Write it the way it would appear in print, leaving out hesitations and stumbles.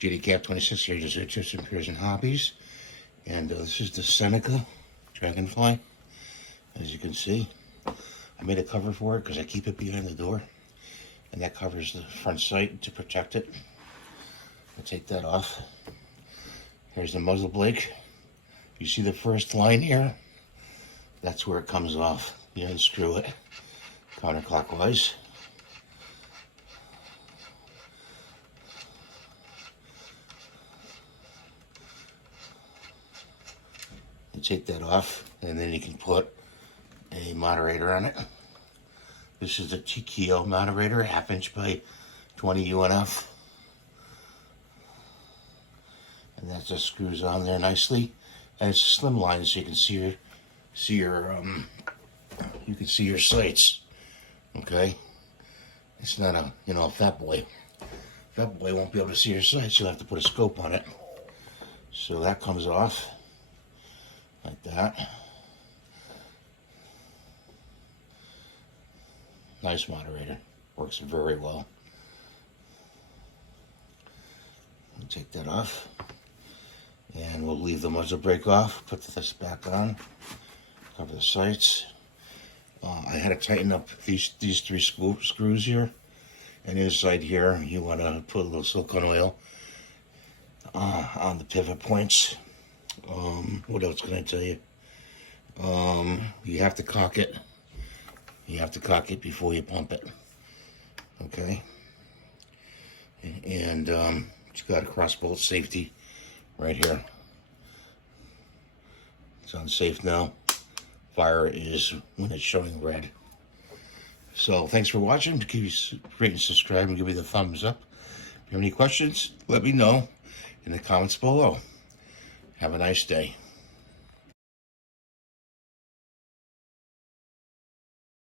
GD 26 here, just Interests and Peers and Hobbies. And this is the Seneca Dragonfly. As you can see, I made a cover for it because I keep it behind the door. And that covers the front sight to protect it. I'll take that off. Here's the muzzle blade. You see the first line here? That's where it comes off. You unscrew it counterclockwise. You take that off, and then you can put a moderator on it. This is the TKO moderator, 1/2 inch by 20 UNF. And that just screws on there nicely. And it's a slim line, so you can see your sights. Okay? It's not a, a fat boy. Fat boy won't be able to see your sights. You'll have to put a scope on it. So that comes off like that. Nice moderator. Works very well. We'll take that off. And we'll leave the muzzle brake off. Put this back on. Cover the sights. I had to tighten up these 3 screws here. And inside here, you want to put a little silicone oil on the pivot points. What else can I tell you? You have to cock it. You have to cock it before you pump it. Okay? And it's got a cross bolt safety right here. It's unsafe now. Fire is when it's showing red. So thanks for watching. Rate and subscribe and give me the thumbs up. If you have any questions, let me know in the comments below. Have a nice day.